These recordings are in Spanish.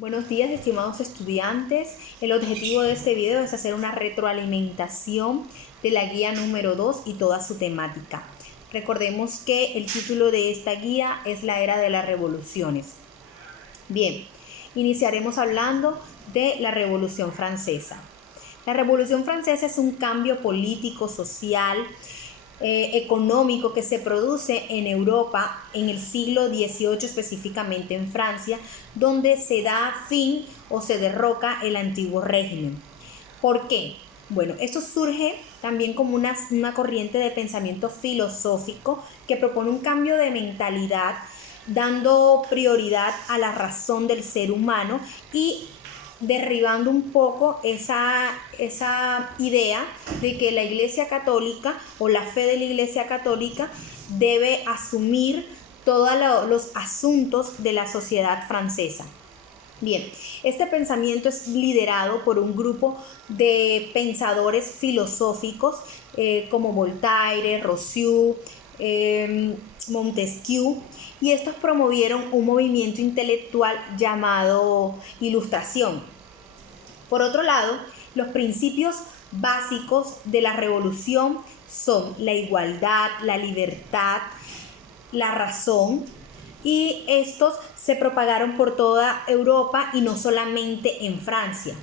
Buenos días, estimados estudiantes. El objetivo de este video es hacer una retroalimentación de la guía número 2 y toda su temática. Recordemos que el título de esta guía es la era de las revoluciones. Bien, iniciaremos hablando de la Revolución Francesa. La Revolución Francesa es un cambio político, social, económico que se produce en Europa en el siglo XVIII, específicamente en Francia, donde se da fin o se derroca el antiguo régimen. ¿Por qué? Bueno, esto surge también como una corriente de pensamiento filosófico que propone un cambio de mentalidad, dando prioridad a la razón del ser humano y derribando un poco esa idea de que la Iglesia Católica o la fe de la Iglesia Católica debe asumir todos los asuntos de la sociedad francesa. Bien, este pensamiento es liderado por un grupo de pensadores filosóficos como Voltaire, Rousseau, Montesquieu, y estos promovieron un movimiento intelectual llamado Ilustración. Por otro lado, los principios básicos de la revolución son la igualdad, la libertad, la razón, y estos se propagaron por toda Europa y no solamente en Francia.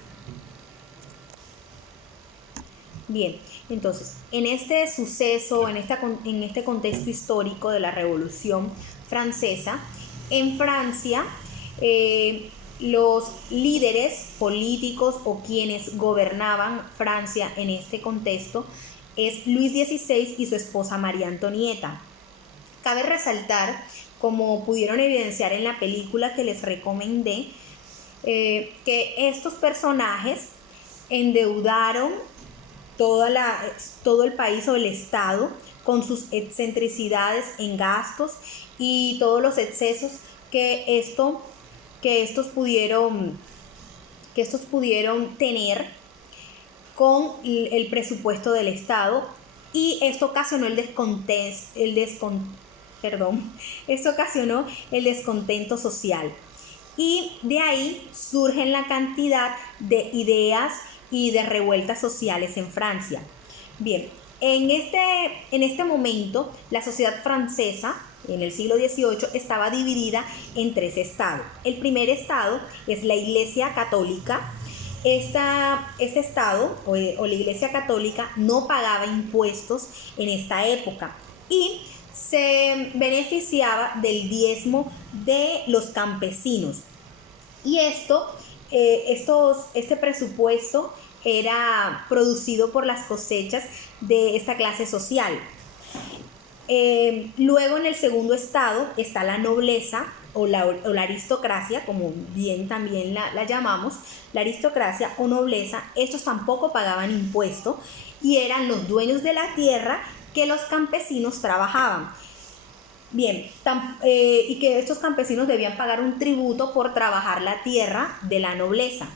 Bien, entonces, en este suceso, en este contexto histórico de la Revolución Francesa, en Francia, los líderes políticos o quienes gobernaban Francia en este contexto es Luis XVI y su esposa María Antonieta. Cabe resaltar, como pudieron evidenciar en la película que les recomendé, que estos personajes endeudaron todo el país o el Estado con sus excentricidades en gastos y todos los excesos que estos pudieron tener con el presupuesto del Estado, y esto ocasionó el descontento social, y de ahí surgen la cantidad de ideas y de revueltas sociales en Francia. Bien, en este momento la sociedad francesa en el siglo XVIII estaba dividida en tres estados. El primer estado es la Iglesia Católica. Este estado o la Iglesia Católica no pagaba impuestos en esta época y se beneficiaba del diezmo de los campesinos. Y este presupuesto era producido por las cosechas de esta clase social. Luego, en el segundo estado está la nobleza o la aristocracia, como bien también la llamamos, la aristocracia o nobleza. Estos tampoco pagaban impuestos y eran los dueños de la tierra que los campesinos trabajaban. Bien, y que estos campesinos debían pagar un tributo por trabajar la tierra de la nobleza.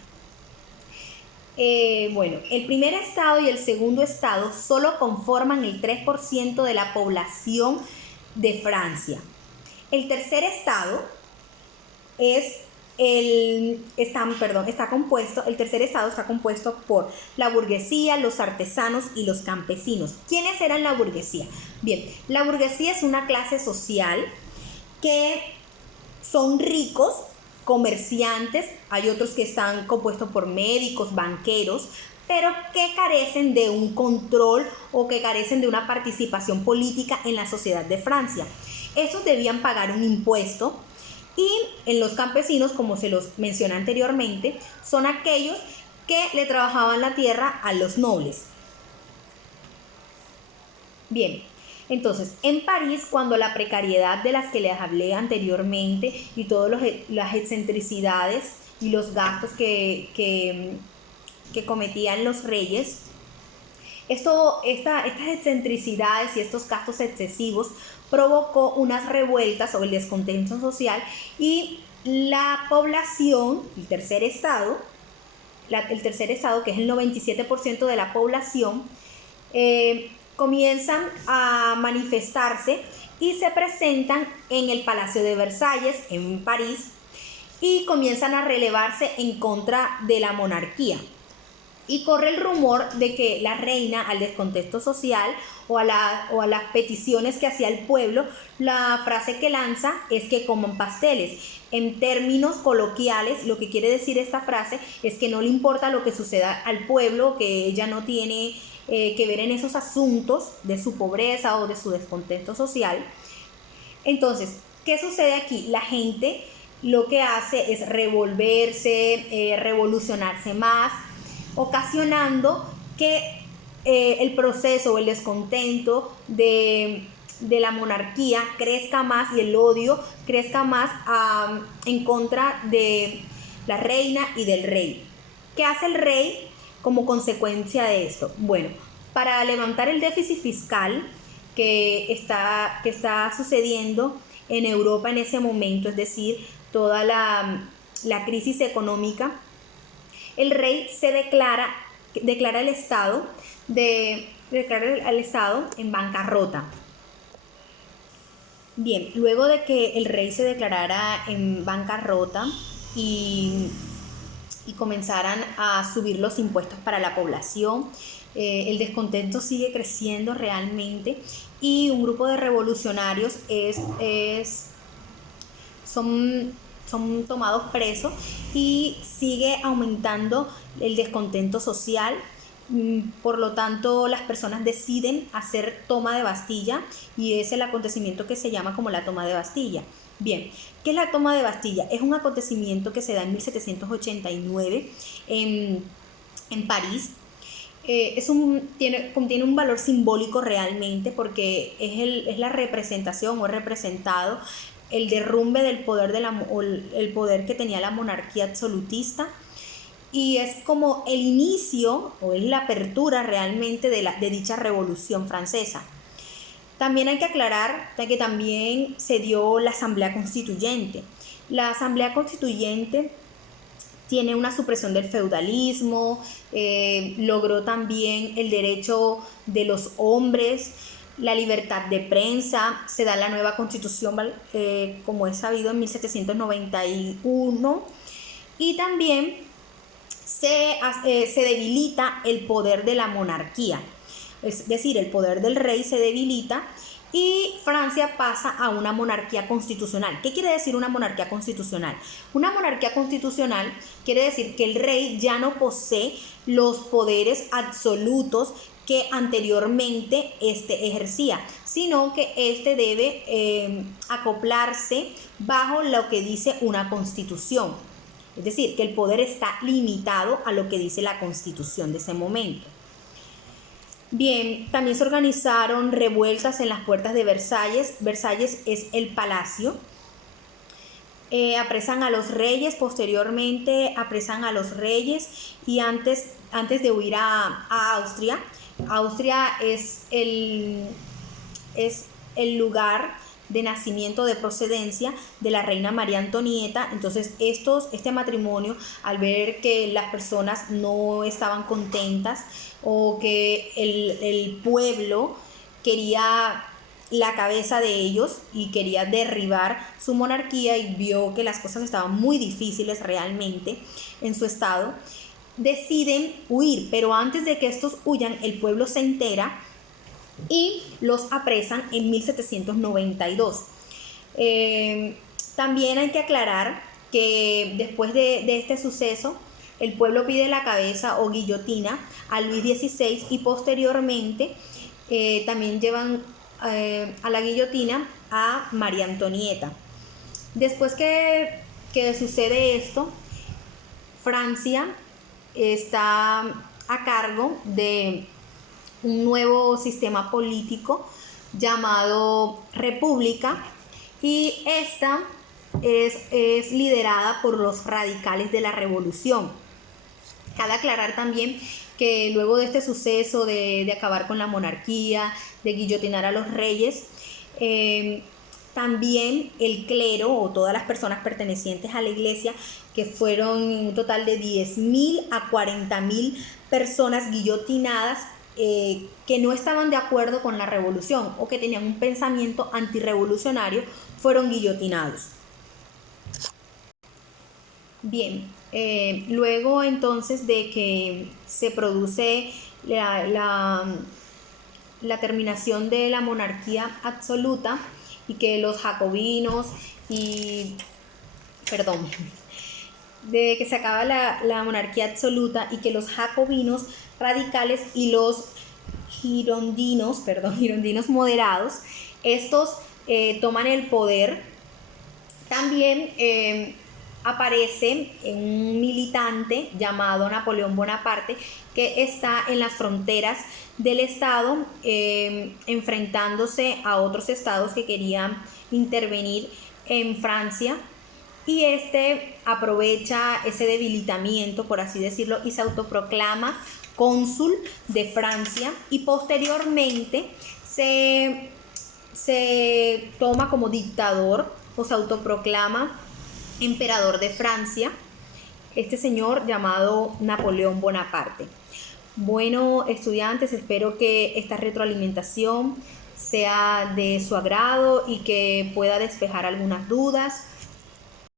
Bueno, el primer estado y el segundo estado solo conforman el 3% de la población de Francia. El tercer estado el tercer estado está compuesto por la burguesía, los artesanos y los campesinos. ¿Quiénes eran la burguesía? Bien, la burguesía es una clase social que son ricos, comerciantes, hay otros que están compuestos por médicos, banqueros, pero que carecen de un control o que carecen de una participación política en la sociedad de Francia. Estos debían pagar un impuesto, y en los campesinos, como se los mencioné anteriormente, son aquellos que le trabajaban la tierra a los nobles. Bien, entonces, en París, cuando la precariedad de las que les hablé anteriormente y todas las excentricidades y los gastos que cometían los reyes, estas excentricidades y estos gastos excesivos provocó unas revueltas o el descontento social, y la población, el tercer estado, que es el 97% de la población, comienzan a manifestarse y se presentan en el Palacio de Versalles, en París, y comienzan a relevarse en contra de la monarquía. Y corre el rumor de que la reina, al descontento social o a las peticiones que hacía el pueblo, la frase que lanza es que coman pasteles. En términos coloquiales, lo que quiere decir esta frase es que no le importa lo que suceda al pueblo, que ella no tiene que ver en esos asuntos de su pobreza o de su descontento social. Entonces, ¿qué sucede aquí? La gente lo que hace es revolverse, revolucionarse más, ocasionando que el proceso o el descontento de la monarquía crezca más y el odio crezca más en contra de la reina y del rey. ¿Qué hace el rey como consecuencia de esto? Bueno, para levantar el déficit fiscal que está sucediendo en Europa en ese momento, es decir, toda la crisis económica, el rey declara al Estado en bancarrota. Bien, luego de que el rey se declarara en bancarrota y comenzaran a subir los impuestos para la población, el descontento sigue creciendo realmente y un grupo de revolucionarios son tomados presos y sigue aumentando el descontento social. Por lo tanto, las personas deciden hacer toma de Bastilla y es el acontecimiento que se llama como la toma de Bastilla. Bien, ¿qué es la toma de Bastilla? Es un acontecimiento que se da en 1789 en París. Contiene un valor simbólico realmente porque es la representación o representado el derrumbe del poder el poder que tenía la monarquía absolutista, y es como el inicio o es la apertura realmente de dicha revolución francesa. También hay que aclarar que también se dio la Asamblea Constituyente. La Asamblea Constituyente tiene una supresión del feudalismo, logró también el derecho de los hombres, la libertad de prensa, se da la nueva constitución, como es sabido, en 1791, y también se debilita el poder de la monarquía, es decir, el poder del rey se debilita y Francia pasa a una monarquía constitucional. ¿Qué quiere decir una monarquía constitucional? Una monarquía constitucional quiere decir que el rey ya no posee los poderes absolutos que anteriormente ejercía, sino que debe acoplarse bajo lo que dice una constitución. Es decir, que el poder está limitado a lo que dice la constitución de ese momento. Bien, también se organizaron revueltas en las puertas de Versalles. Versalles es el palacio. Apresan a los reyes, posteriormente apresan a los reyes y antes de huir a Austria. Austria es el lugar de nacimiento, de procedencia de la reina María Antonieta. Entonces este matrimonio, al ver que las personas no estaban contentas o que el pueblo quería la cabeza de ellos y quería derribar su monarquía y vio que las cosas estaban muy difíciles realmente en su estado, deciden huir, pero antes de que estos huyan, el pueblo se entera y los apresan en 1792. También hay que aclarar que después de este suceso, el pueblo pide la cabeza o guillotina a Luis XVI y posteriormente también llevan a la guillotina a María Antonieta. Después que sucede esto, Francia está a cargo de un nuevo sistema político llamado República y esta es liderada por los radicales de la Revolución. Cabe aclarar también que luego de este suceso de acabar con la monarquía, de guillotinar a los reyes, también el clero o todas las personas pertenecientes a la iglesia, que fueron un total de 10.000 a 40.000 personas guillotinadas, que no estaban de acuerdo con la revolución o que tenían un pensamiento antirrevolucionario, fueron guillotinados. Bien, luego entonces de que se produce la terminación de la monarquía absoluta y que los jacobinos de que se acaba la monarquía absoluta y que los jacobinos radicales y los girondinos moderados, estos toman el poder. También aparece un militante llamado Napoleón Bonaparte que está en las fronteras del estado enfrentándose a otros estados que querían intervenir en Francia, y este aprovecha ese debilitamiento, por así decirlo, y se autoproclama cónsul de Francia, y posteriormente se toma como dictador o se autoproclama emperador de Francia, este señor llamado Napoleón Bonaparte. Bueno, estudiantes, espero que esta retroalimentación sea de su agrado y que pueda despejar algunas dudas.